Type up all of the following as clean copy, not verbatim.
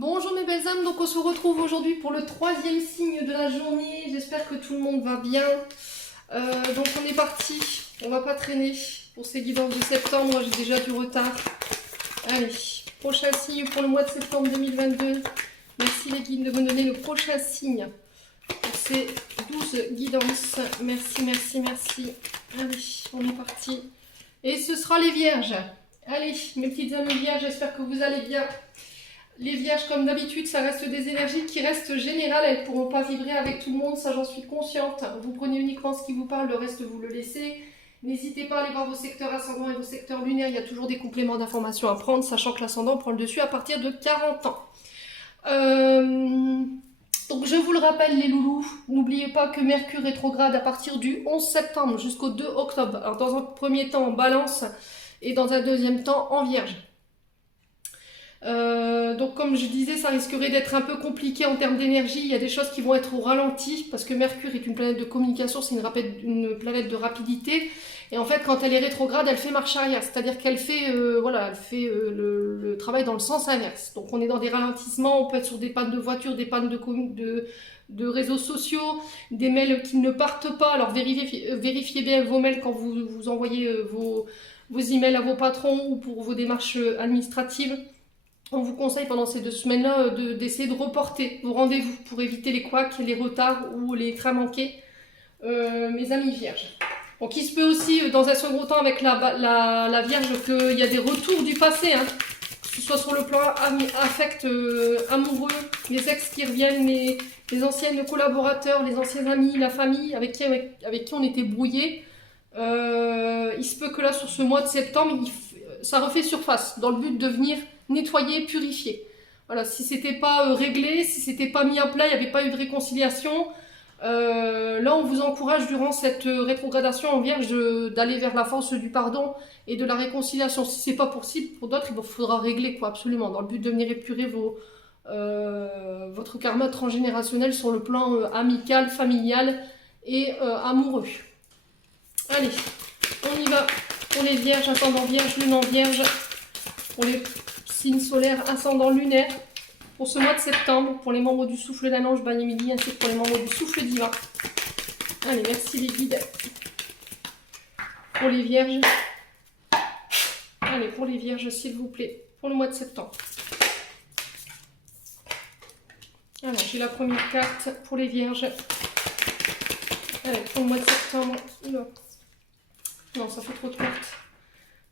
Bonjour mes belles âmes, donc on se retrouve aujourd'hui pour le troisième signe de la journée. J'espère que tout le monde va bien. Donc on est parti, on va pas traîner pour ces guidances de septembre. Moi j'ai déjà du retard. Allez, prochain signe pour le mois de septembre 2022. Merci les guides de me donner le prochain signe pour ces 12 guidances. Merci, merci, merci. Allez, on est parti. Et ce sera les vierges. Allez, mes petites amies vierges, j'espère que vous allez bien. Les vierges, comme d'habitude, ça reste des énergies qui restent générales. Elles ne pourront pas vibrer avec tout le monde, ça j'en suis consciente. Vous prenez uniquement ce qui vous parle, le reste vous le laissez. N'hésitez pas à aller voir vos secteurs ascendants et vos secteurs lunaires. Il y a toujours des compléments d'informations à prendre, sachant que l'ascendant prend le dessus à partir de 40 ans. Donc je vous le rappelle les loulous, n'oubliez pas que Mercure rétrograde à partir du 11 septembre jusqu'au 2 octobre. Alors dans un premier temps en balance et dans un deuxième temps en vierge. Donc comme je disais, ça risquerait d'être un peu compliqué en termes d'énergie. Il y a des choses qui vont être au ralenti parce que Mercure est une planète de communication, c'est une planète de rapidité. Et en fait, quand elle est rétrograde, elle fait marche arrière, c'est-à-dire qu'elle fait, le travail dans le sens inverse. Donc on est dans des ralentissements, on peut être sur des pannes de voiture, des pannes de réseaux sociaux, des mails qui ne partent pas. Alors vérifiez bien vos mails quand vous envoyez vos emails à vos patrons ou pour vos démarches administratives. On vous conseille pendant ces 2 semaines-là d'essayer de reporter vos rendez-vous pour éviter les couacs, les retards ou les trains manqués, mes amis vierges. Donc il se peut aussi, dans un second temps avec la vierge, qu'il y a des retours du passé, hein, que ce soit sur le plan affect, amoureux, les ex qui reviennent, les anciens collaborateurs, les anciens amis, la famille avec qui on était brouillés. Il se peut que là, sur ce mois de septembre, ça refait surface, dans le but de venir nettoyer, purifier. Voilà, si c'était pas réglé, si c'était pas mis à plat, il n'y avait pas eu de réconciliation. Là, on vous encourage durant cette rétrogradation en vierge d'aller vers la force du pardon et de la réconciliation. Si c'est pas possible pour d'autres, il faudra régler quoi, absolument, dans le but de venir épurer votre karma transgénérationnel sur le plan amical, familial et amoureux. Allez, on y va pour les vierges, ascendant vierge, lune en vierge, pour les signes solaires, ascendant lunaire, pour ce mois de septembre, pour les membres du souffle d'un ange, Bagne Midi, ainsi que pour les membres du souffle divin. Allez, merci les guides. Pour les vierges. Allez, pour les vierges, s'il vous plaît, pour le mois de septembre. Alors, j'ai la première carte pour les vierges. Allez, pour le mois de septembre. Non, ça fait trop de cartes.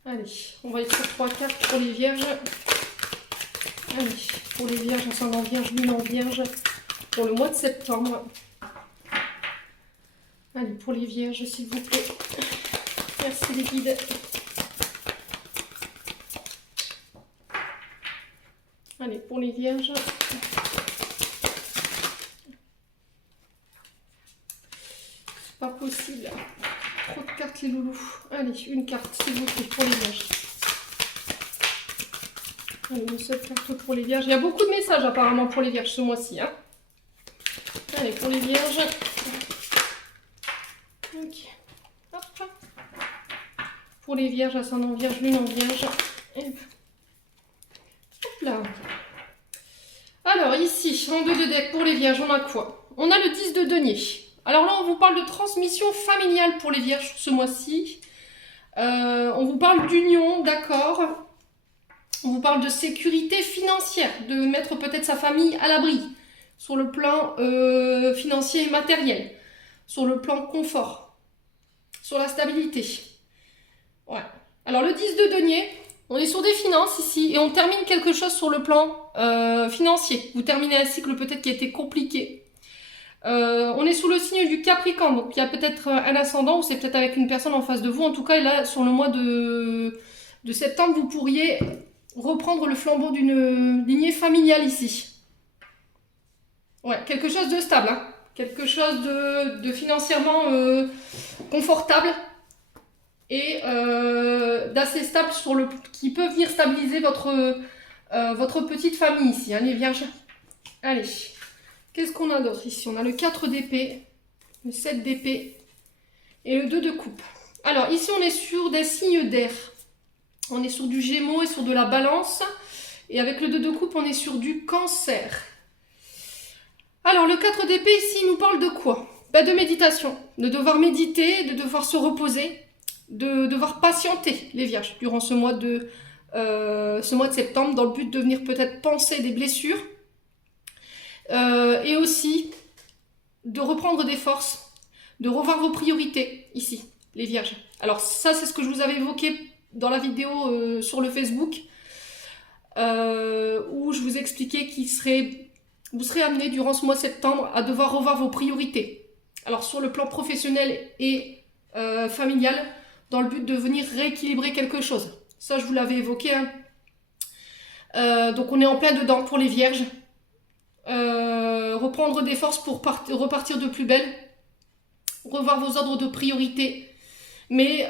Allez, on va écrire 3 cartes pour les vierges. Allez, pour les vierges, ascendant vierge, lune en vierge, pour le mois de septembre. Allez, pour les vierges, s'il vous plaît. Merci les guides. Allez, pour les vierges. C'est pas possible. Trop de cartes les loulous. Allez, une carte, s'il vous plaît, pour les vierges. Allez, une seule carte pour les vierges. Il y a beaucoup de messages apparemment pour les vierges ce mois-ci. Hein. Allez, pour les vierges. Ok. Hop. Pour les vierges, ascendant vierge, lune en vierge. Hop là. Alors ici, en 2 de deck pour les vierges, on a quoi? On a le 10 de denier. Alors là, on vous parle de transmission familiale pour les vierges ce mois-ci. On vous parle d'union, d'accord. On vous parle de sécurité financière, de mettre peut-être sa famille à l'abri, sur le plan financier et matériel, sur le plan confort, sur la stabilité. Ouais. Alors le 10 de denier, on est sur des finances ici, et on termine quelque chose sur le plan financier. Vous terminez un cycle peut-être qui a été compliqué. On est sous le signe du Capricorne, donc il y a peut-être un ascendant, ou c'est peut-être avec une personne en face de vous. En tout cas, là, sur le mois de septembre, vous pourriez reprendre le flambeau d'une lignée familiale ici. Ouais, quelque chose de stable, hein. Quelque chose de financièrement confortable et d'assez stable qui peut venir stabiliser votre petite famille ici, hein, les vierges. Allez, qu'est-ce qu'on a d'autre ici? On a le 4 d'épée, le 7 d'épée et le 2 de coupe. Alors ici, on est sur des signes d'air. On est sur du Gémeaux et sur de la Balance. Et avec le 2 de coupe, on est sur du Cancer. Alors, le 4 d'épée, ici, il nous parle de quoi? De méditation, de devoir méditer, de devoir se reposer, de devoir patienter, les vierges, durant ce mois de septembre, dans le but de venir peut-être penser des blessures, et aussi de reprendre des forces, de revoir vos priorités, ici, les vierges. Alors ça, c'est ce que je vous avais évoqué dans la vidéo sur le Facebook, où je vous expliquais vous serez amené durant ce mois de septembre à devoir revoir vos priorités. Alors sur le plan professionnel et familial, dans le but de venir rééquilibrer quelque chose. Ça, je vous l'avais évoqué. Hein. Donc on est en plein dedans pour les vierges. Reprendre des forces pour repartir de plus belle. Revoir vos ordres de priorité. Mais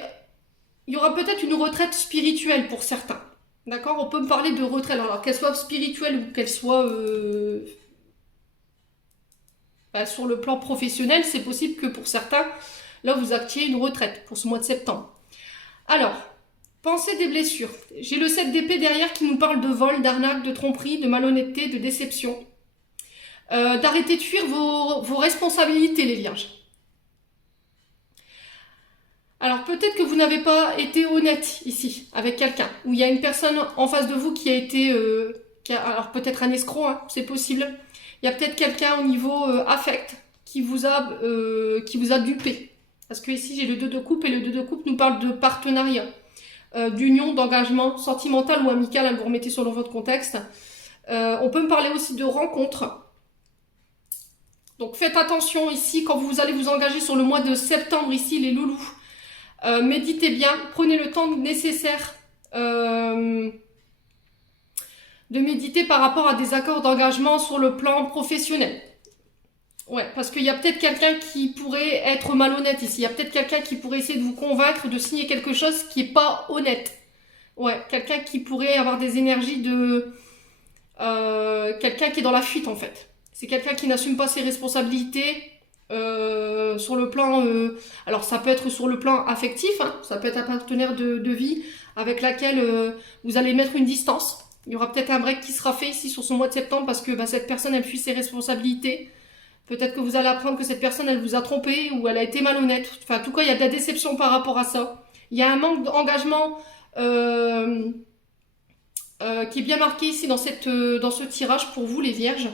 il y aura peut-être une retraite spirituelle pour certains. D'accord? On peut me parler de retraite. Alors qu'elle soit spirituelle ou qu'elle soit... sur le plan professionnel, c'est possible que pour certains, là, vous actiez une retraite pour ce mois de septembre. Alors, pensez des blessures. J'ai le 7 d'épée derrière qui nous parle de vol, d'arnaque, de tromperie, de malhonnêteté, de déception. D'arrêter de fuir vos responsabilités, les vierges. Alors, peut-être que vous n'avez pas été honnête ici, avec quelqu'un, où il y a une personne en face de vous qui a été... alors, peut-être un escroc, hein, c'est possible. Il y a peut-être quelqu'un au niveau affect qui vous a dupé. Parce que ici, j'ai le 2 de coupe et le 2 de coupe nous parle de partenariat, d'union, d'engagement sentimental ou amical, hein, vous remettez selon votre contexte. On peut me parler aussi de rencontres. Donc faites attention ici quand vous allez vous engager sur le mois de septembre, ici les loulous. Méditez bien, prenez le temps nécessaire de méditer par rapport à des accords d'engagement sur le plan professionnel. Ouais, parce qu'il y a peut-être quelqu'un qui pourrait être malhonnête ici. Il y a peut-être quelqu'un qui pourrait essayer de vous convaincre de signer quelque chose qui n'est pas honnête. Ouais, quelqu'un qui pourrait avoir des énergies de... quelqu'un qui est dans la fuite en fait. C'est quelqu'un qui n'assume pas ses responsabilités sur le plan... alors ça peut être sur le plan affectif, hein, ça peut être un partenaire de vie avec laquelle vous allez mettre une distance. Il y aura peut-être un break qui sera fait ici sur ce mois de septembre parce que cette personne, elle fuit ses responsabilités. Peut-être que vous allez apprendre que cette personne, elle vous a trompé ou elle a été malhonnête. Enfin, en tout cas, il y a de la déception par rapport à ça. Il y a un manque d'engagement qui est bien marqué ici dans ce tirage pour vous, les vierges.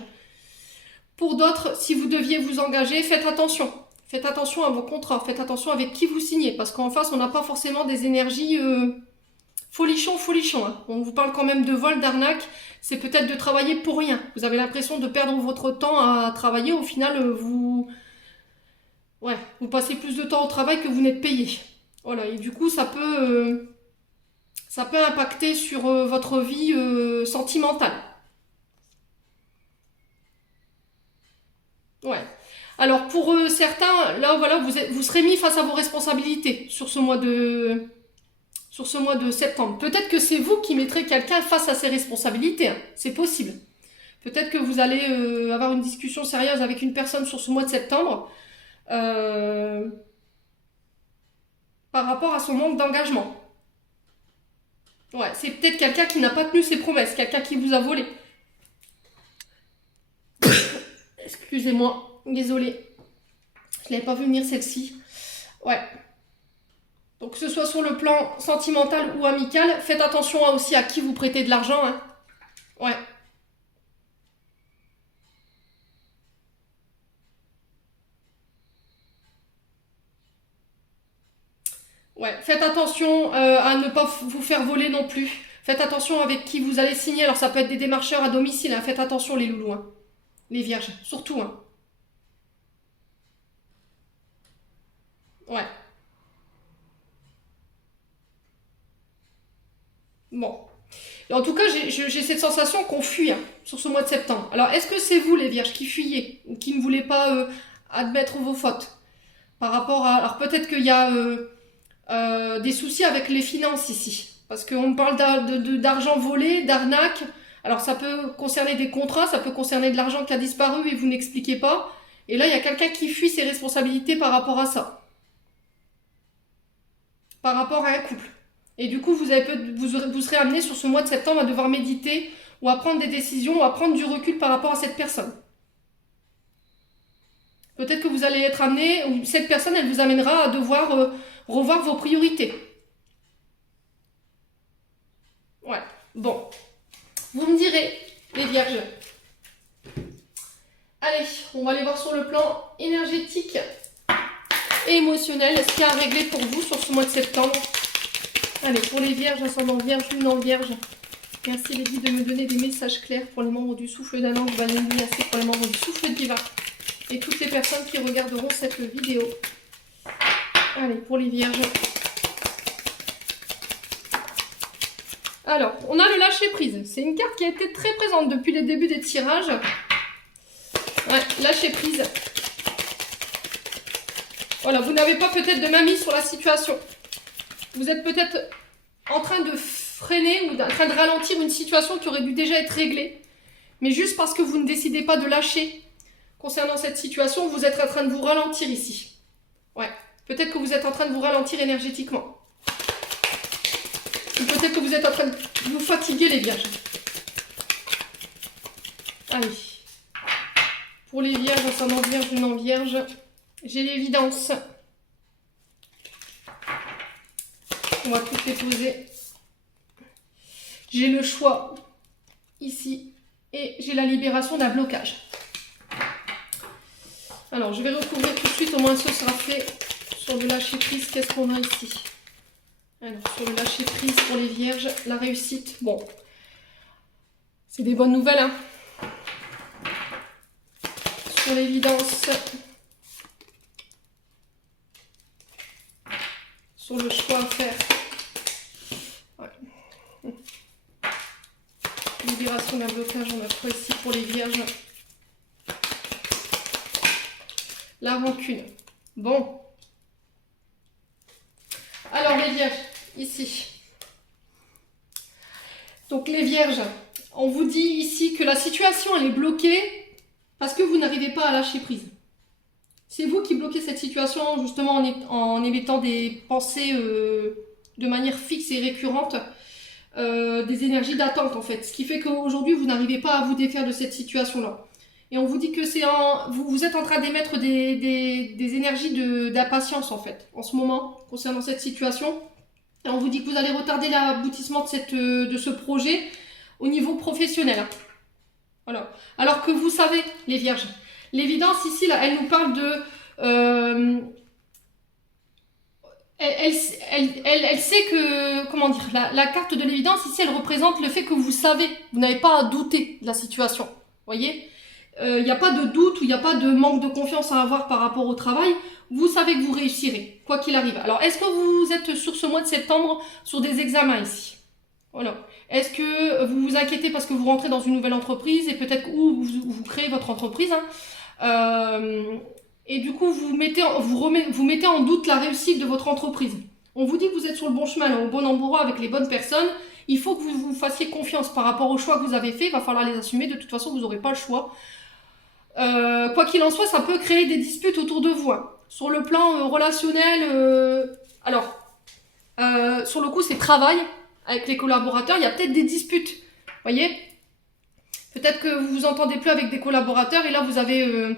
Pour d'autres, si vous deviez vous engager, faites attention. Faites attention à vos contrats. Faites attention avec qui vous signez. Parce qu'en face, on n'a pas forcément des énergies... folichon, hein. On vous parle quand même de vol, d'arnaque. C'est peut-être de travailler pour rien. Vous avez l'impression de perdre votre temps à travailler. Au final, vous passez plus de temps au travail que vous n'êtes payé. Voilà. Et du coup, ça peut impacter sur votre vie sentimentale. Ouais. Alors, pour certains, là, voilà, vous serez mis face à vos responsabilités sur ce mois de septembre. Peut-être que c'est vous qui mettrez quelqu'un face à ses responsabilités. Hein. C'est possible. Peut-être que vous allez avoir une discussion sérieuse avec une personne sur ce mois de septembre par rapport à son manque d'engagement. Ouais, c'est peut-être quelqu'un qui n'a pas tenu ses promesses, quelqu'un qui vous a volé. Excusez-moi, désolée. Je l'avais pas vu venir celle-ci. Ouais. Donc que ce soit sur le plan sentimental ou amical, faites attention aussi à qui vous prêtez de l'argent. Hein. Ouais. Ouais, faites attention à ne pas vous faire voler non plus. Faites attention avec qui vous allez signer. Alors ça peut être des démarcheurs à domicile. Hein. Faites attention les loulous. Hein. Les vierges, surtout. Hein. Ouais. Bon. Et en tout cas, j'ai cette sensation qu'on fuit hein, sur ce mois de septembre. Alors, est-ce que c'est vous, les vierges, qui fuyez ou qui ne voulez pas admettre vos fautes par rapport à... Alors, peut-être qu'il y a des soucis avec les finances ici. Parce qu'on me parle d'argent volé, d'arnaque. Alors, ça peut concerner des contrats, ça peut concerner de l'argent qui a disparu et vous n'expliquez pas. Et là, il y a quelqu'un qui fuit ses responsabilités par rapport à ça. Par rapport à un couple. Et du coup, vous serez amené sur ce mois de septembre à devoir méditer ou à prendre des décisions, ou à prendre du recul par rapport à cette personne. Peut-être que vous allez être amené, ou cette personne, elle vous amènera à devoir revoir vos priorités. Ouais, bon. Vous me direz, les vierges. Allez, on va aller voir sur le plan énergétique et émotionnel. Ce qu'il y a à régler pour vous sur ce mois de septembre. Allez, pour les vierges, ascendant vierge, lune en vierge. Merci les guides de me donner des messages clairs pour les membres du souffle d'un ange. Merci pour les membres du souffle divin. Et toutes les personnes qui regarderont cette vidéo. Allez, pour les vierges. Alors, on a le lâcher prise. C'est une carte qui a été très présente depuis le début des tirages. Ouais, lâcher prise. Voilà, vous n'avez pas peut-être de main mise sur la situation. Vous êtes peut-être en train de freiner ou en train de ralentir une situation qui aurait dû déjà être réglée. Mais juste parce que vous ne décidez pas de lâcher concernant cette situation, vous êtes en train de vous ralentir ici. Ouais, peut-être que vous êtes en train de vous ralentir énergétiquement. Ou peut-être que vous êtes en train de vous fatiguer, les vierges. Allez. Pour les vierges, ascendant vierge, lune en vierge, j'ai l'évidence. On va toutes les poser. J'ai le choix ici et j'ai la libération d'un blocage. Alors, je vais recouvrir tout de suite, au moins ce sera fait sur le lâcher prise. Qu'est-ce qu'on a ici? Alors, sur le lâcher prise pour les vierges, la réussite. Bon, c'est des bonnes nouvelles, hein. Sur l'évidence, sur le choix à faire. Ouais. Libération d'un blocage, on a quoi ici pour les vierges? La rancune. Bon. Alors les vierges, ici. Donc les vierges, on vous dit ici que la situation elle est bloquée parce que vous n'arrivez pas à lâcher prise. C'est vous qui bloquez cette situation justement en émettant des pensées de manière fixe et récurrente, des énergies d'attente en fait. Ce qui fait qu'aujourd'hui vous n'arrivez pas à vous défaire de cette situation-là. Et on vous dit que vous êtes en train d'émettre des énergies d'impatience en fait, en ce moment, concernant cette situation. Et on vous dit que vous allez retarder l'aboutissement de ce projet au niveau professionnel. Voilà. Alors que vous savez, les vierges, l'évidence ici, là, elle nous parle de... elle sait que, comment dire, la carte de l'évidence ici, elle représente le fait que vous savez, vous n'avez pas à douter de la situation. Vous voyez ? Il n'y a pas de doute ou il n'y a pas de manque de confiance à avoir par rapport au travail. Vous savez que vous réussirez, quoi qu'il arrive. Alors, est-ce que vous êtes sur ce mois de septembre sur des examens ici? Voilà. Est-ce que vous vous inquiétez parce que vous rentrez dans une nouvelle entreprise et peut-être où vous créez votre entreprise, hein, et du coup, vous mettez en doute la réussite de votre entreprise. On vous dit que vous êtes sur le bon chemin, là, au bon endroit avec les bonnes personnes. Il faut que vous vous fassiez confiance par rapport aux choix que vous avez faits. Il va falloir les assumer. De toute façon, vous n'aurez pas le choix. Quoi qu'il en soit, ça peut créer des disputes autour de vous. Hein. Sur le plan relationnel, sur le coup, c'est travail avec les collaborateurs. Il y a peut-être des disputes. Voyez ? Peut-être que vous vous entendez plus avec des collaborateurs et là, vous avez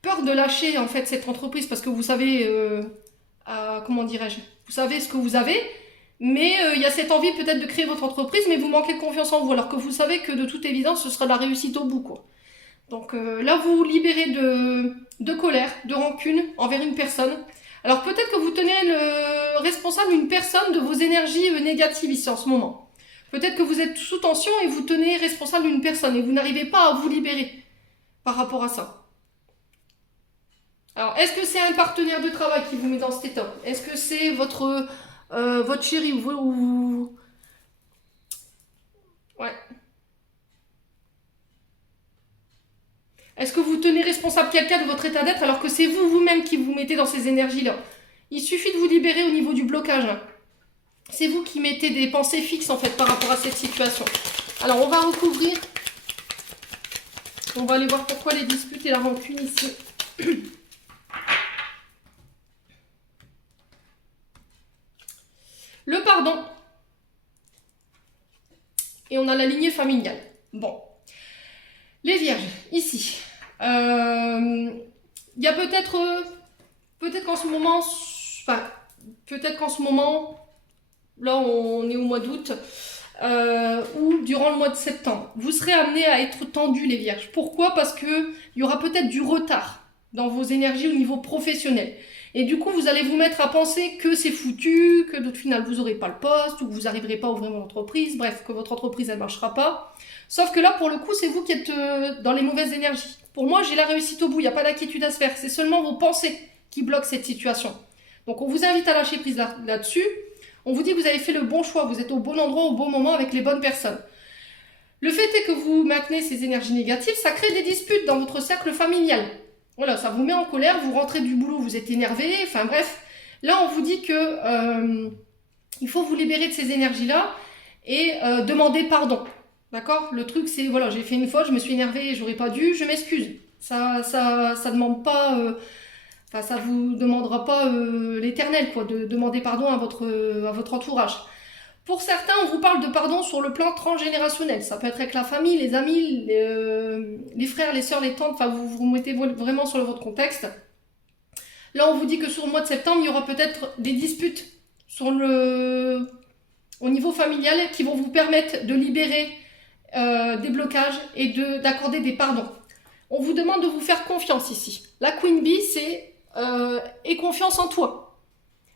peur de lâcher en fait cette entreprise parce que vous savez, comment dirais-je ? Vous savez ce que vous avez. Mais il y a cette envie peut-être de créer votre entreprise, mais vous manquez de confiance en vous, alors que vous savez que de toute évidence, ce sera de la réussite au bout, quoi. Donc là, vous vous libérez de colère, de rancune envers une personne. Alors peut-être que vous tenez le responsable d'une personne de vos énergies négatives ici en ce moment. Peut-être que vous êtes sous tension et vous tenez responsable d'une personne et vous n'arrivez pas à vous libérer par rapport à ça. Alors, est-ce que c'est un partenaire de travail qui vous met dans cet état? Est-ce que c'est votre chéri ou... Ouais. Est-ce que vous tenez responsable quelqu'un de votre état d'être alors que c'est vous-même qui vous mettez dans ces énergies-là? Il suffit de vous libérer au niveau du blocage. C'est vous qui mettez des pensées fixes en fait par rapport à cette situation. Alors on va recouvrir. On va aller voir pourquoi les disputes et la rancune ici. Le pardon. Et on a la lignée familiale. Bon. Les vierges, ici. Il y a peut-être qu'en ce moment, enfin, peut-être qu'en ce moment, là on est au mois d'août, ou durant le mois de septembre, vous serez amenés à être tendus les vierges. Pourquoi? Parce qu'il y aura peut-être du retard dans vos énergies au niveau professionnel. Et du coup, vous allez vous mettre à penser que c'est foutu, que au final, vous n'aurez pas le poste, ou que vous n'arriverez pas à ouvrir votre entreprise, bref, que votre entreprise, elle ne marchera pas. Sauf que là, pour le coup, c'est vous qui êtes dans les mauvaises énergies. Pour moi, j'ai la réussite au bout, il n'y a pas d'inquiétude à se faire. C'est seulement vos pensées qui bloquent cette situation. Donc, on vous invite à lâcher prise là-dessus. On vous dit que vous avez fait le bon choix, vous êtes au bon endroit, au bon moment, avec les bonnes personnes. Le fait est que vous maintenez ces énergies négatives, ça crée des disputes dans votre cercle familial. Voilà, ça vous met en colère, vous rentrez du boulot, vous êtes énervé, enfin bref. Là, on vous dit que il faut vous libérer de ces énergies-là et demander pardon. D'accord? Le truc, c'est, voilà, j'ai fait une faute, je me suis énervée, j'aurais pas dû, je m'excuse. Ça demande pas, enfin, ça vous demandera pas l'éternel, quoi, de demander pardon à votre entourage. Pour certains, on vous parle de pardon sur le plan transgénérationnel. Ça peut être avec la famille, les amis, les frères, les sœurs, les tantes. Enfin, vous vous mettez vraiment sur votre contexte. Là, on vous dit que sur le mois de septembre, il y aura peut-être des disputes au niveau familial qui vont vous permettre de libérer des blocages et d'accorder des pardons. On vous demande de vous faire confiance ici. La Queen Bee, c'est aie confiance en toi.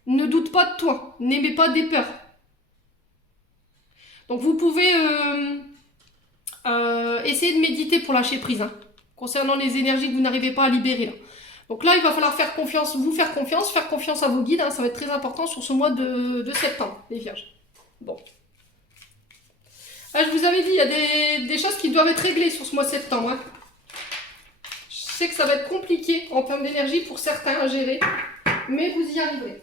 Ne doute pas de toi. N'aimez pas des peurs. Donc vous pouvez essayer de méditer pour lâcher prise, hein, concernant les énergies que vous n'arrivez pas à libérer. Là. Donc là, il va falloir faire confiance à vos guides, hein, ça va être très important sur ce mois de septembre, les vierges. Bon. Ah, je vous avais dit, il y a des choses qui doivent être réglées sur ce mois de septembre. Hein. Je sais que ça va être compliqué en termes d'énergie pour certains à gérer, mais vous y arriverez.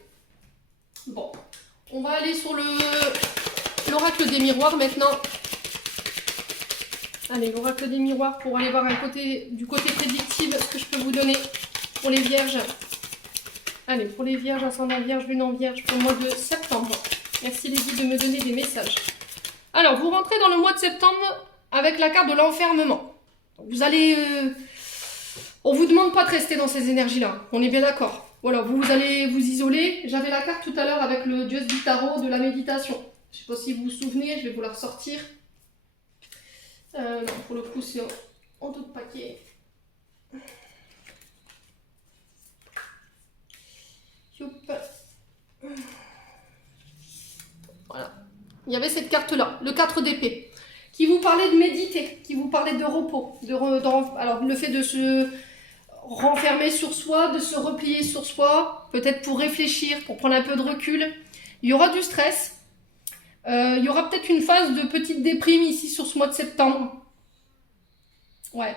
Bon, on va aller sur l'oracle des miroirs maintenant. Allez, l'oracle des miroirs pour aller voir du côté prédictif ce que je peux vous donner pour les vierges. Allez, pour les vierges, ascendant vierge, lune en vierge pour le mois de septembre. Merci les guides de me donner des messages. Alors, vous rentrez dans le mois de septembre avec la carte de l'enfermement. Vous allez... on ne vous demande pas de rester dans ces énergies-là, on est bien d'accord. Voilà, vous allez vous isoler. J'avais la carte tout à l'heure avec le dieu du tarot de la méditation. Je ne sais pas si vous vous souvenez, je vais vous la ressortir. Non, pour le coup, c'est en d'autres paquets. Youp. Voilà. Il y avait cette carte-là, le 4 d'épée, qui vous parlait de méditer, qui vous parlait de repos. Alors, le fait de se renfermer sur soi, de se replier sur soi, peut-être pour réfléchir, pour prendre un peu de recul. Il y aura du stress. Il y aura peut-être une phase de petite déprime ici sur ce mois de septembre. Ouais.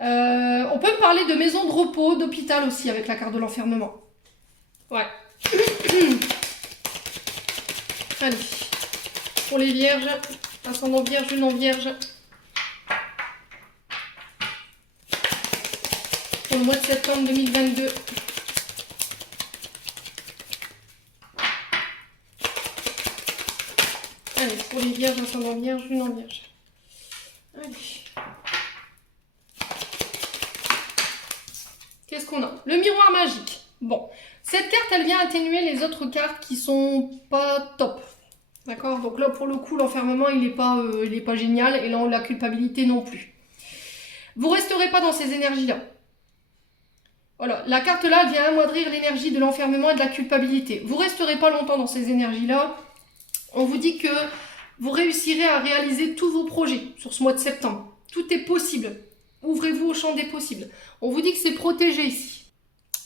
On peut me parler de maison de repos, d'hôpital aussi avec la carte de l'enfermement. Ouais. Allez. Pour les vierges, ascendant vierge, lune en vierge. Pour le mois de septembre 2022. Allez, pour les vierges, ascendant vierge, lune en vierge. Allez. Qu'est-ce qu'on a? Le miroir magique. Bon, cette carte, elle vient atténuer les autres cartes qui sont pas top. D'accord? Donc là, pour le coup, l'enfermement, il est pas génial. Et là, la culpabilité non plus. Vous resterez pas dans ces énergies-là. Voilà, la carte là, elle vient amoindrir l'énergie de l'enfermement et de la culpabilité. Vous resterez pas longtemps dans ces énergies-là. On vous dit que vous réussirez à réaliser tous vos projets sur ce mois de septembre. Tout est possible. Ouvrez-vous au champ des possibles. On vous dit que c'est protégé ici.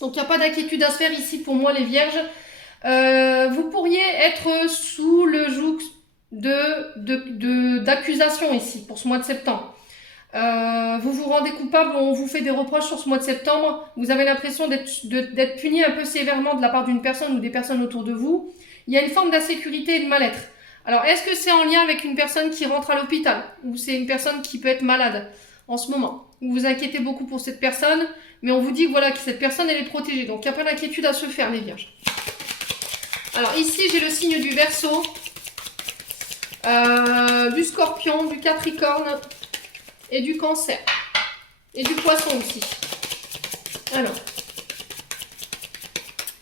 Donc, il n'y a pas d'inquiétude à se faire ici pour moi, les vierges. Vous pourriez être sous le joug d'accusation ici pour ce mois de septembre. Vous vous rendez coupable, on vous fait des reproches sur ce mois de septembre. Vous avez l'impression d'être puni un peu sévèrement de la part d'une personne ou des personnes autour de vous. Il y a une forme d'insécurité et de mal-être. Alors, est-ce que c'est en lien avec une personne qui rentre à l'hôpital ou c'est une personne qui peut être malade en ce moment? Vous vous inquiétez beaucoup pour cette personne, mais on vous dit voilà, que cette personne, elle est protégée. Donc, il n'y a pas d'inquiétude à se faire, les vierges. Alors, ici, j'ai le signe du Verseau, du Scorpion, du Capricorne et du Cancer. Et du Poisson aussi. Alors,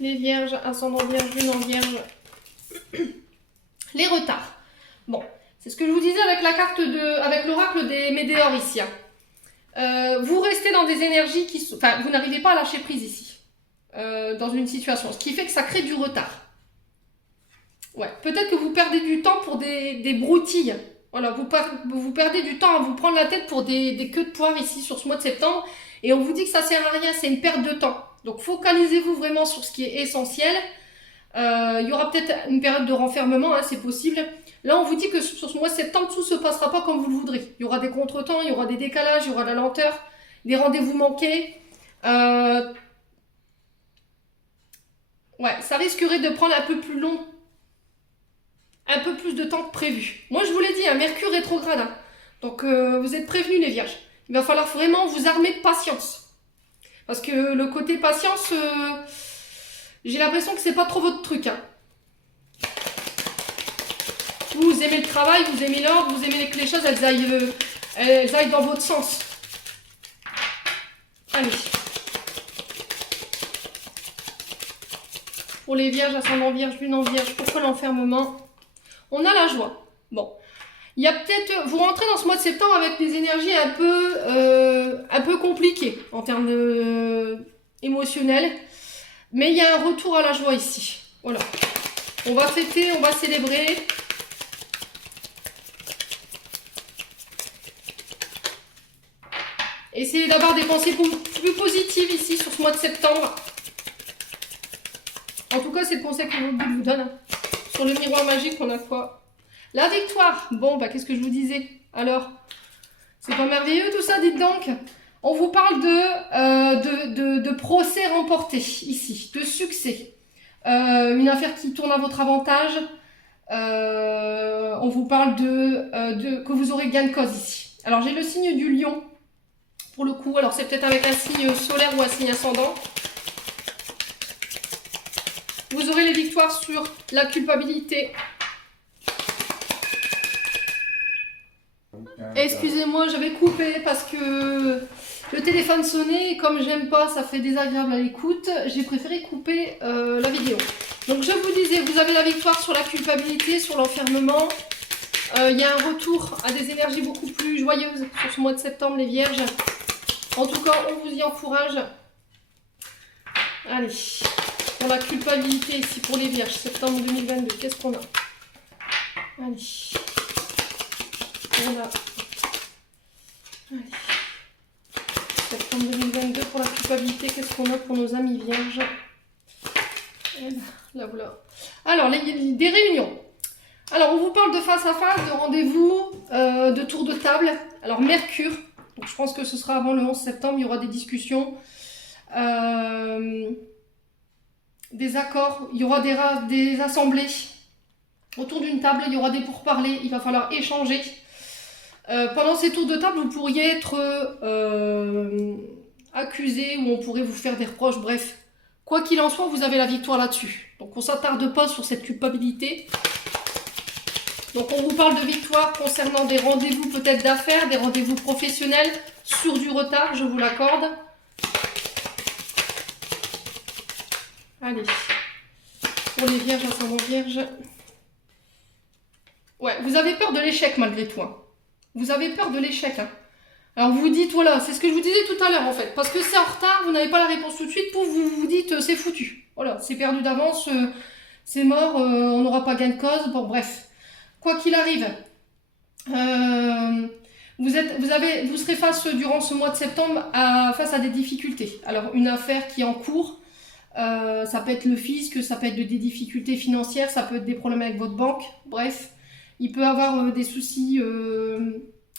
les Vierges, ascendant Vierge, Lune en Vierge. Les retards. Bon, c'est ce que je vous disais avec la carte avec l'oracle des Médéors ici. Vous restez dans des énergies qui sont... Enfin, vous n'arrivez pas à lâcher prise ici. Dans une situation. Ce qui fait que ça crée du retard. Ouais, peut-être que vous perdez du temps pour des broutilles. Voilà, vous perdez du temps à vous prendre la tête pour des queues de poire ici sur ce mois de septembre. Et on vous dit que ça sert à rien, c'est une perte de temps. Donc focalisez-vous vraiment sur ce qui est essentiel. Il y aura peut-être une période de renfermement, hein, c'est possible. Là, on vous dit que sur ce mois de septembre, tout ne se passera pas comme vous le voudrez. Il y aura des contretemps, il y aura des décalages, il y aura de la lenteur, des rendez-vous manqués. Ouais, ça risquerait de prendre un peu plus long. Un peu plus de temps que prévu. Moi, je vous l'ai dit, un Mercure rétrograde. Hein. Donc, vous êtes prévenus, les Vierges. Il va falloir vraiment vous armer de patience. Parce que le côté patience, j'ai l'impression que c'est pas trop votre truc. Hein. Vous aimez le travail, vous aimez l'ordre, vous aimez que les choses, elles aillent dans votre sens. Allez. Pour les Vierges, ascendant Vierge, Lune en Vierge, pourquoi l'enfermement? On a la joie. Bon. Il y a peut-être... Vous rentrez dans ce mois de septembre avec des énergies un peu compliquées en termes émotionnels. Mais il y a un retour à la joie ici. Voilà. On va fêter, on va célébrer. Essayez d'avoir des pensées plus positives ici sur ce mois de septembre. En tout cas, c'est le conseil que je vous donne. Hein. Sur le miroir magique, on a quoi? La victoire. Bon, bah qu'est-ce que je vous disais? Alors, c'est pas merveilleux tout ça, dites donc. On vous parle de procès remportés ici, de succès. Une affaire qui tourne à votre avantage. On vous parle que vous aurez gain de cause ici. Alors, j'ai le signe du lion. Pour le coup, alors c'est peut-être avec un signe solaire ou un signe ascendant. Vous aurez les victoires sur la culpabilité. Excusez-moi, j'avais coupé parce que le téléphone sonnait et comme j'aime pas, ça fait désagréable à l'écoute, j'ai préféré couper la vidéo. Donc je vous disais, vous avez la victoire sur la culpabilité, sur l'enfermement. Il y a un retour à des énergies beaucoup plus joyeuses sur ce mois de septembre, les Vierges. En tout cas, on vous y encourage. Allez, pour la culpabilité ici pour les Vierges, septembre 2022, qu'est-ce qu'on a? Allez, on a... Allez. Septembre 2022 pour la culpabilité, qu'est-ce qu'on a pour nos amis Vierges? Et là, voilà. Alors, des réunions. Alors, on vous parle de face à face, de rendez-vous, de tour de table. Alors, Mercure. Donc, je pense que ce sera avant le 11 septembre, il y aura des discussions, des accords, il y aura des assemblées autour d'une table, il y aura des pourparlers, il va falloir échanger. Pendant ces tours de table, vous pourriez être accusé ou on pourrait vous faire des reproches, bref. Quoi qu'il en soit, vous avez la victoire là-dessus. Donc, on ne s'attarde pas sur cette culpabilité. Donc, on vous parle de victoire concernant des rendez-vous peut-être d'affaires, des rendez-vous professionnels sur du retard, je vous l'accorde. Allez, pour les Vierges, ascendant Vierge. Ouais, vous avez peur de l'échec malgré tout. Hein. Vous avez peur de l'échec. Hein. Alors, vous vous dites, voilà, c'est ce que je vous disais tout à l'heure en fait. Parce que c'est en retard, vous n'avez pas la réponse tout de suite, pour vous vous dites, c'est foutu. Voilà, c'est perdu d'avance, c'est mort, on n'aura pas gain de cause. Bon, bref. Quoi qu'il arrive, vous serez face durant ce mois de septembre face à des difficultés. Alors une affaire qui est en cours, ça peut être le fisc, ça peut être des difficultés financières, ça peut être des problèmes avec votre banque, bref. Il peut y avoir des soucis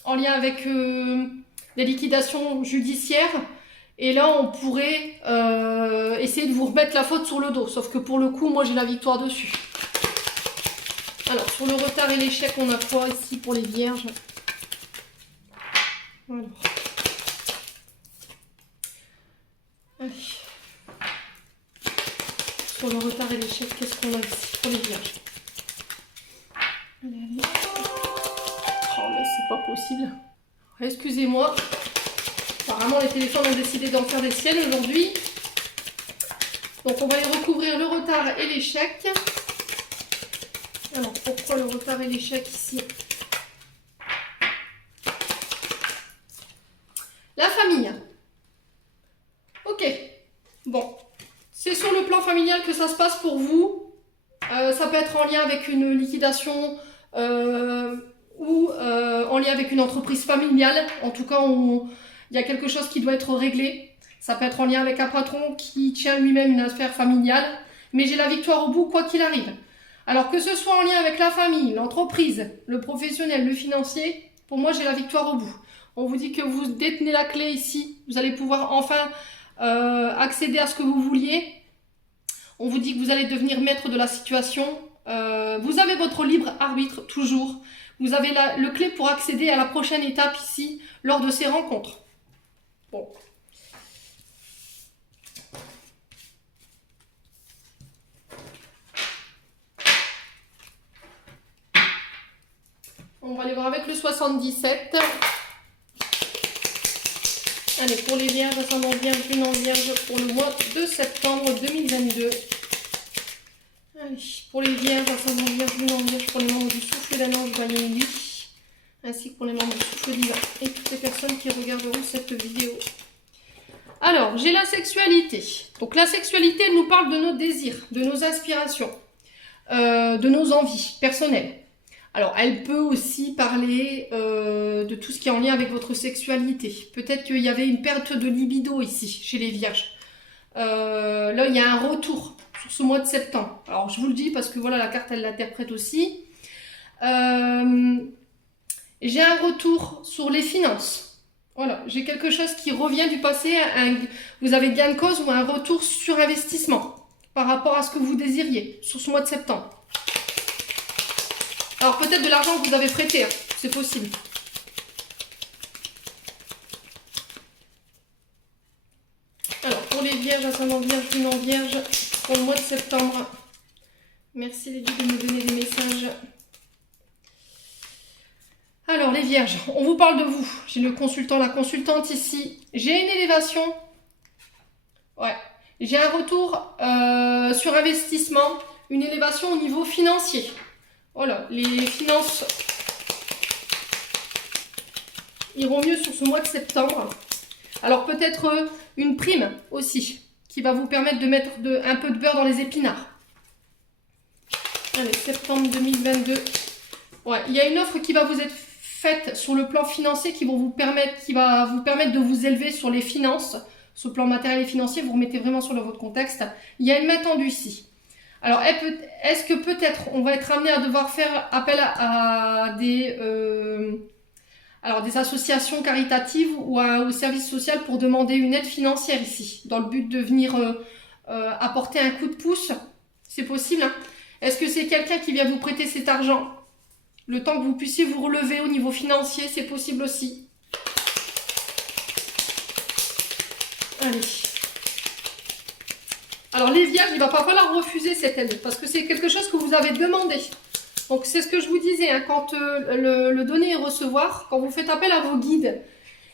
en lien avec des liquidations judiciaires. Et là, on pourrait essayer de vous remettre la faute sur le dos. Sauf que pour le coup, moi j'ai la victoire dessus. Alors, sur le retard et l'échec, on a quoi ici pour les Vierges? Alors. Allez. Sur le retard et l'échec, qu'est-ce qu'on a ici pour les Vierges? Allez, allez. Oh, mais c'est pas possible. Excusez-moi. Apparemment, les téléphones ont décidé d'en faire des siennes aujourd'hui. Donc, on va les recouvrir le retard et l'échec. Alors, pourquoi le retard et l'échec ici? La famille. Ok. Bon. C'est sur le plan familial que ça se passe pour vous. Ça peut être en lien avec une liquidation ou en lien avec une entreprise familiale. En tout cas, il y a quelque chose qui doit être réglé. Ça peut être en lien avec un patron qui tient lui-même une affaire familiale. Mais j'ai la victoire au bout, quoi qu'il arrive. Alors que ce soit en lien avec la famille, l'entreprise, le professionnel, le financier, pour moi, j'ai la victoire au bout. On vous dit que vous détenez la clé ici. Vous allez pouvoir enfin accéder à ce que vous vouliez. On vous dit que vous allez devenir maître de la situation. Vous avez votre libre arbitre, toujours. Vous avez le clé pour accéder à la prochaine étape ici, lors de ces rencontres. Bon. On va aller voir avec le 77. Allez, pour les vierges, ascendant vierge, lune en vierge, pour le mois de septembre 2022. Allez, pour les vierges, ascendant vierge, lune en vierge, pour les membres du souffle d'un ange voyant lui, ainsi que pour les membres du souffle divin et toutes les personnes qui regarderont cette vidéo. Alors, j'ai la sexualité. Donc, la sexualité, elle nous parle de nos désirs, de nos aspirations, de nos envies personnelles. Alors, elle peut aussi parler de tout ce qui est en lien avec votre sexualité. Peut-être qu'il y avait une perte de libido ici, chez les vierges. Là, il y a un retour sur ce mois de septembre. Alors, je vous le dis parce que voilà, la carte, elle l'interprète aussi. J'ai un retour sur les finances. Voilà, j'ai quelque chose qui revient du passé. Vous avez gain de cause ou un retour sur investissement par rapport à ce que vous désiriez sur ce mois de septembre. Alors peut-être de l'argent que vous avez prêté, hein. C'est possible. Alors pour les vierges, ascendant vierge, lune en vierge, pour le mois de septembre. Merci les guides de me donner des messages. Alors les vierges, on vous parle de vous. J'ai le consultant, la consultante ici. J'ai une élévation. Ouais. J'ai un retour sur investissement. Une élévation au niveau financier. Voilà, les finances iront mieux sur ce mois de septembre. Alors peut-être une prime aussi, qui va vous permettre de mettre un peu de beurre dans les épinards. Allez, septembre 2022. Ouais, il y a une offre qui va vous être faite sur le plan financier qui va vous permettre de vous élever sur les finances. Sur le plan matériel et financier, vous remettez vraiment sur votre contexte. Il y a une main tendue ici. Alors, est-ce que peut-être on va être amené à devoir faire appel à des associations caritatives ou au service social pour demander une aide financière ici, dans le but de venir apporter un coup de pouce? C'est possible, hein? Est-ce que c'est quelqu'un qui vient vous prêter cet argent? Le temps que vous puissiez vous relever au niveau financier, c'est possible aussi. Allez. Alors les vierges, il ne va pas falloir refuser cette aide parce que c'est quelque chose que vous avez demandé. Donc c'est ce que je vous disais, hein, quand le donner et recevoir, quand vous faites appel à vos guides,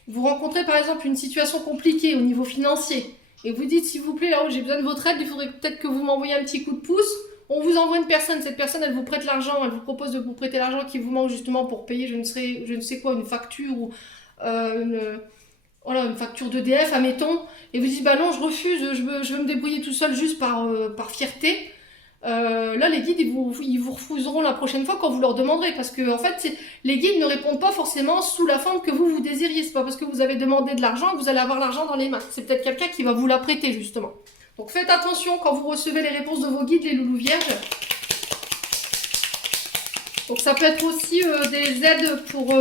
vous rencontrez par exemple une situation compliquée au niveau financier et vous dites s'il vous plaît là où j'ai besoin de votre aide, il faudrait peut-être que vous m'envoyiez un petit coup de pouce. On vous envoie une personne, cette personne elle vous prête l'argent, elle vous propose de vous prêter l'argent qui vous manque justement pour payer je ne sais quoi, une facture ou une facture d'EDF, admettons, et vous dites bah non je refuse, je veux me débrouiller tout seul juste par fierté. Là les guides ils vous refuseront la prochaine fois quand vous leur demanderez parce que en fait les guides ne répondent pas forcément sous la forme que vous désiriez. C'est pas parce que vous avez demandé de l'argent que vous allez avoir l'argent dans les mains. C'est peut-être quelqu'un qui va vous la prêter justement. Donc faites attention quand vous recevez les réponses de vos guides, les loulous vierges. Donc ça peut être aussi des aides pour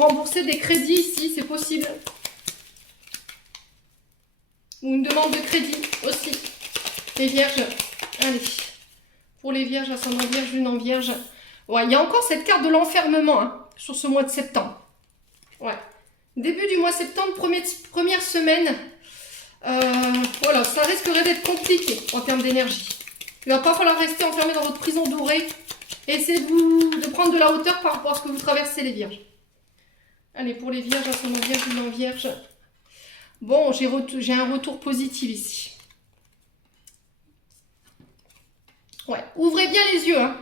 rembourser des crédits ici, c'est possible. Ou une demande de crédit aussi. Les vierges, allez. Pour les vierges, ascendant vierge, lune en vierge. Ouais, il y a encore cette carte de l'enfermement hein, sur ce mois de septembre. Ouais. Début du mois de septembre, première semaine. Voilà, ça risquerait d'être compliqué en termes d'énergie. Il ne va pas falloir rester enfermé dans votre prison dorée. Essayez de prendre de la hauteur par rapport à ce que vous traversez les vierges. Allez, pour les vierges, ascendant vierge, lunaire vierge. Bon, j'ai un retour positif ici. Ouais, ouvrez bien les yeux, hein,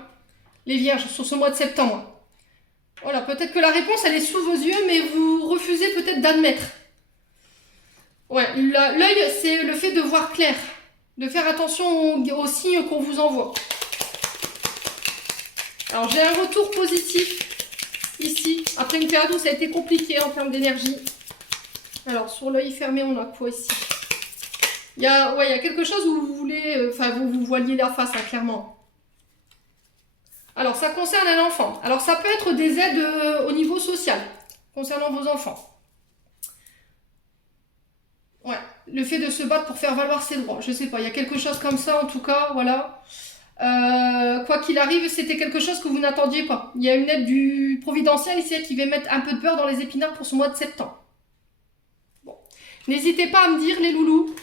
les vierges, sur ce mois de septembre. Voilà, peut-être que la réponse, elle est sous vos yeux, mais vous refusez peut-être d'admettre. Ouais, l'œil, c'est le fait de voir clair, de faire attention aux signes qu'on vous envoie. Alors, j'ai un retour positif ici, après une période où ça a été compliqué en termes d'énergie. Alors, sur l'œil fermé, on a quoi ici? Il y a quelque chose où vous voulez, vous voiliez la face, hein, clairement. Alors, ça concerne un enfant. Alors, ça peut être des aides au niveau social, concernant vos enfants. Ouais, le fait de se battre pour faire valoir ses droits. Je sais pas, il y a quelque chose comme ça, en tout cas, voilà. Quoi qu'il arrive, c'était quelque chose que vous n'attendiez pas. Il y a une aide du providentiel ici qui va mettre un peu de beurre dans les épinards pour ce mois de septembre. Bon. N'hésitez pas à me dire, les loulous.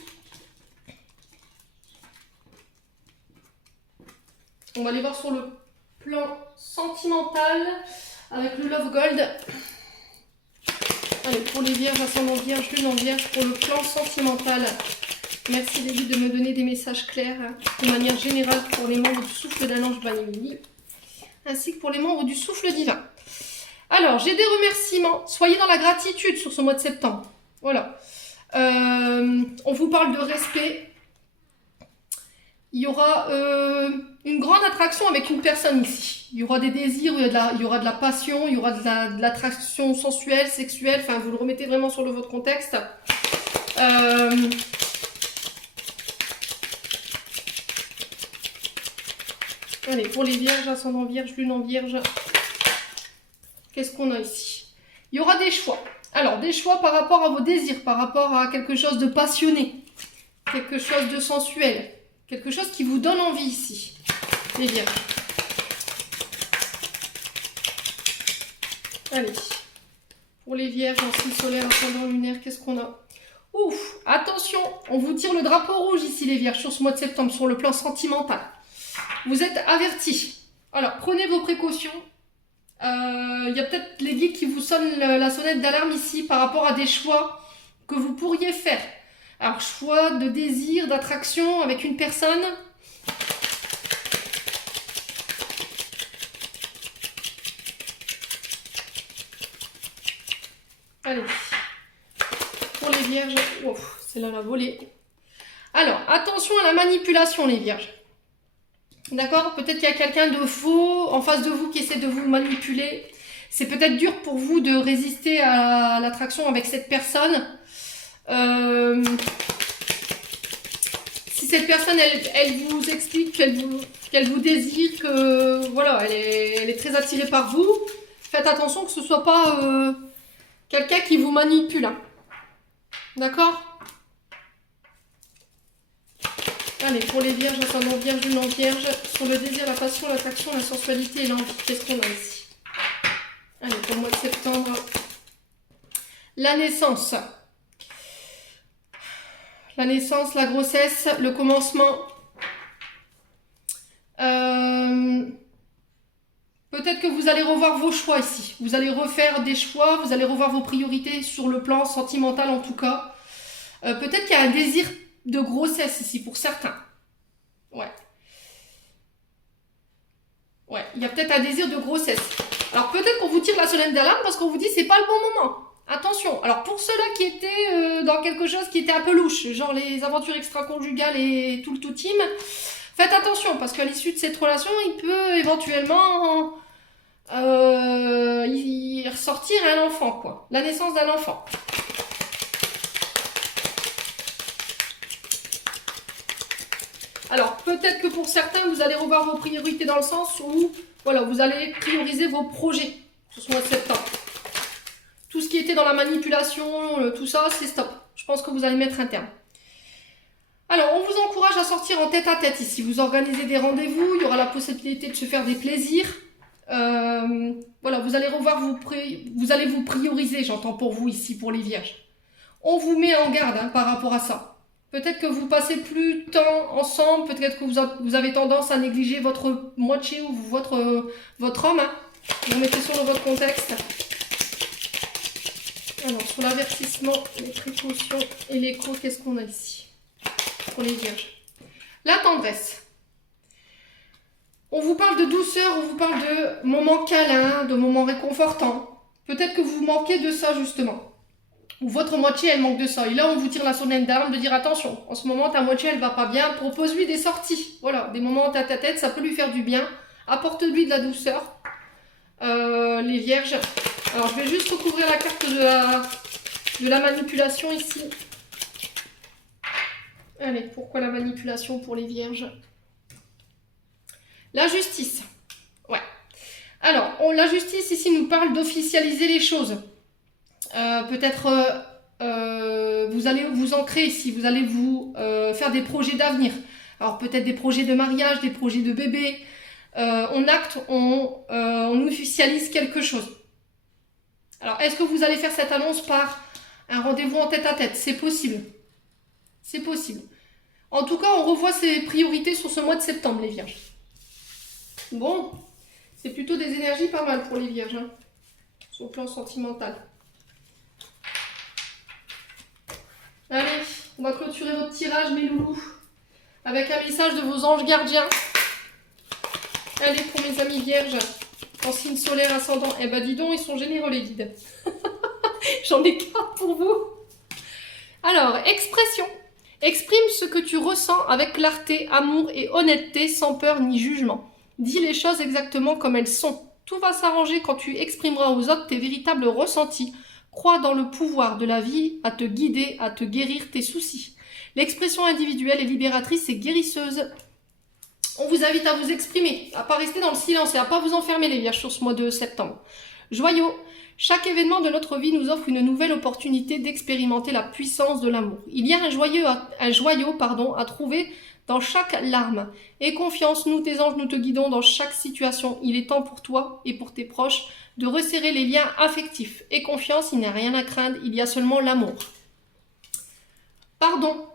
On va aller voir sur le plan sentimental avec le Love Gold. Allez, pour les vierges, ascendant vierge, lune en vierge, pour le plan sentimental. Merci Lévi de me donner des messages clairs, hein, de manière générale pour les membres du souffle d'un ange Vanille, ainsi que pour les membres du souffle divin. Alors, j'ai des remerciements. Soyez dans la gratitude sur ce mois de septembre. Voilà. On vous parle de respect. Il y aura une grande attraction avec une personne ici. Il y aura des désirs, il y aura de la passion, il y aura de l'attraction sensuelle, sexuelle. Enfin, vous le remettez vraiment sur votre contexte. Allez, pour les vierges, ascendant vierge, lune en vierge. Qu'est-ce qu'on a ici? Il y aura des choix. Alors, des choix par rapport à vos désirs, par rapport à quelque chose de passionné, quelque chose de sensuel. Quelque chose qui vous donne envie ici, les vierges. Allez, pour les vierges, en signe solaire, ascendant lunaire, qu'est-ce qu'on a? Ouf, attention, on vous tire le drapeau rouge ici, les vierges, sur ce mois de septembre, sur le plan sentimental. Vous êtes avertis. Alors, prenez vos précautions. Il y a peut-être les guides qui vous sonnent la sonnette d'alarme ici par rapport à des choix que vous pourriez faire. Alors, choix de désir, d'attraction avec une personne. Allez. Pour les vierges. Ouf, c'est là la volée. Alors, attention à la manipulation, les vierges. D'accord? Peut-être qu'il y a quelqu'un de faux en face de vous qui essaie de vous manipuler. C'est peut-être dur pour vous de résister à l'attraction avec cette personne. Si cette personne, elle vous explique qu'elle vous désire, que voilà, elle est très attirée par vous, faites attention que ce ne soit pas quelqu'un qui vous manipule. Hein. D'accord? Allez, pour les vierges, ascendant vierge, lune en vierge, sur le désir, la passion, l'attraction, la sensualité et l'envie. Qu'est-ce qu'on a ici? Allez, pour le mois de septembre. La naissance. La naissance, la grossesse, le commencement. Peut-être que vous allez revoir vos choix ici. Vous allez refaire des choix, vous allez revoir vos priorités sur le plan sentimental en tout cas. Peut-être qu'il y a un désir de grossesse ici pour certains. Ouais. Ouais, il y a peut-être un désir de grossesse. Alors peut-être qu'on vous tire la sonnette d'alarme parce qu'on vous dit c'est pas le bon moment. Attention, alors pour ceux-là qui étaient dans quelque chose qui était un peu louche, genre les aventures extra-conjugales et tout le tout team, faites attention parce qu'à l'issue de cette relation, il peut éventuellement y ressortir un enfant, quoi. La naissance d'un enfant. Alors peut-être que pour certains, vous allez revoir vos priorités dans le sens où voilà, vous allez prioriser vos projets sur ce mois de septembre. Tout ce qui était dans la manipulation, tout ça, c'est stop. Je pense que vous allez mettre un terme. Alors, on vous encourage à sortir en tête à tête ici. Vous organisez des rendez-vous, il y aura la possibilité de se faire des plaisirs. Voilà, vous allez revoir, vous allez vous prioriser, j'entends pour vous ici, pour les vierges. On vous met en garde hein, par rapport à ça. Peut-être que vous passez plus de temps ensemble, peut-être que vous avez tendance à négliger votre moitié ou votre homme. Hein. Vous mettez sur votre contexte. Alors, sur l'avertissement, les précautions et l'écho, qu'est-ce qu'on a ici pour les vierges? La tendresse. On vous parle de douceur, on vous parle de moments câlins, de moments réconfortants. Peut-être que vous manquez de ça, justement. Ou votre moitié, elle manque de ça. Et là, on vous tire la sonnette d'alarme de dire attention, en ce moment, ta moitié, elle va pas bien. Propose-lui des sorties. Voilà, des moments tête à tête, ça peut lui faire du bien. Apporte-lui de la douceur. Les vierges. Alors, je vais juste recouvrir la carte de la manipulation ici. Allez, pourquoi la manipulation pour les vierges? La justice. Ouais. Alors, la justice ici nous parle d'officialiser les choses. Peut-être vous allez vous ancrer ici, vous allez vous faire des projets d'avenir. Alors peut-être des projets de mariage, des projets de bébé. On acte, on officialise quelque chose. Alors est-ce que vous allez faire cette annonce par un rendez-vous en tête-à-tête? C'est possible. C'est possible. En tout cas, on revoit ses priorités sur ce mois de septembre, les vierges. Bon, c'est plutôt des énergies pas mal pour les vierges, hein, sur le plan sentimental. Allez, on va clôturer votre tirage, mes loulous, avec un message de vos anges gardiens. Allez, pour mes amis vierges, en signe solaire ascendant. Eh ben, dis donc, ils sont généreux, les guides. J'en ai 4 pour vous. Alors, expression. Exprime ce que tu ressens avec clarté, amour et honnêteté, sans peur ni jugement. Dis les choses exactement comme elles sont. Tout va s'arranger quand tu exprimeras aux autres tes véritables ressentis. Crois dans le pouvoir de la vie à te guider, à te guérir tes soucis. L'expression individuelle est libératrice et guérisseuse. On vous invite à vous exprimer, à ne pas rester dans le silence et à ne pas vous enfermer, les vierges, sur ce mois de septembre. Joyau. Chaque événement de notre vie nous offre une nouvelle opportunité d'expérimenter la puissance de l'amour. Il y a un joyau à trouver dans chaque larme. Aie confiance, nous tes anges, nous te guidons dans chaque situation. Il est temps pour toi et pour tes proches de resserrer les liens affectifs. Aie confiance, il n'y a rien à craindre, il y a seulement l'amour. Pardon.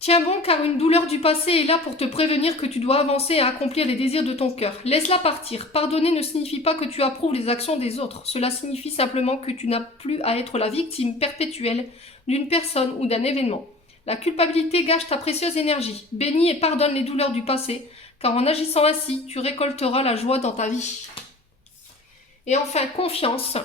Tiens bon, car une douleur du passé est là pour te prévenir que tu dois avancer et accomplir les désirs de ton cœur. Laisse-la partir. Pardonner ne signifie pas que tu approuves les actions des autres. Cela signifie simplement que tu n'as plus à être la victime perpétuelle d'une personne ou d'un événement. La culpabilité gâche ta précieuse énergie. Bénis et pardonne les douleurs du passé, car en agissant ainsi, tu récolteras la joie dans ta vie. Et enfin, confiance.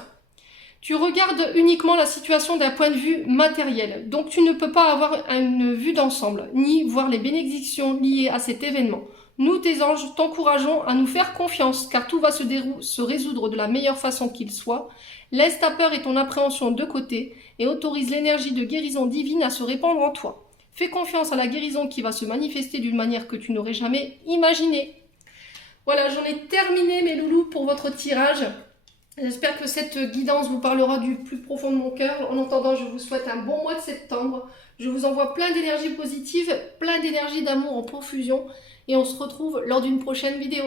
Tu regardes uniquement la situation d'un point de vue matériel, donc tu ne peux pas avoir une vue d'ensemble, ni voir les bénédictions liées à cet événement. Nous, tes anges, t'encourageons à nous faire confiance, car tout va se résoudre de la meilleure façon qu'il soit. Laisse ta peur et ton appréhension de côté, et autorise l'énergie de guérison divine à se répandre en toi. Fais confiance à la guérison qui va se manifester d'une manière que tu n'aurais jamais imaginée. Voilà, j'en ai terminé, mes loulous, pour votre tirage. J'espère que cette guidance vous parlera du plus profond de mon cœur. En attendant, je vous souhaite un bon mois de septembre. Je vous envoie plein d'énergie positive, plein d'énergie d'amour en profusion. Et on se retrouve lors d'une prochaine vidéo.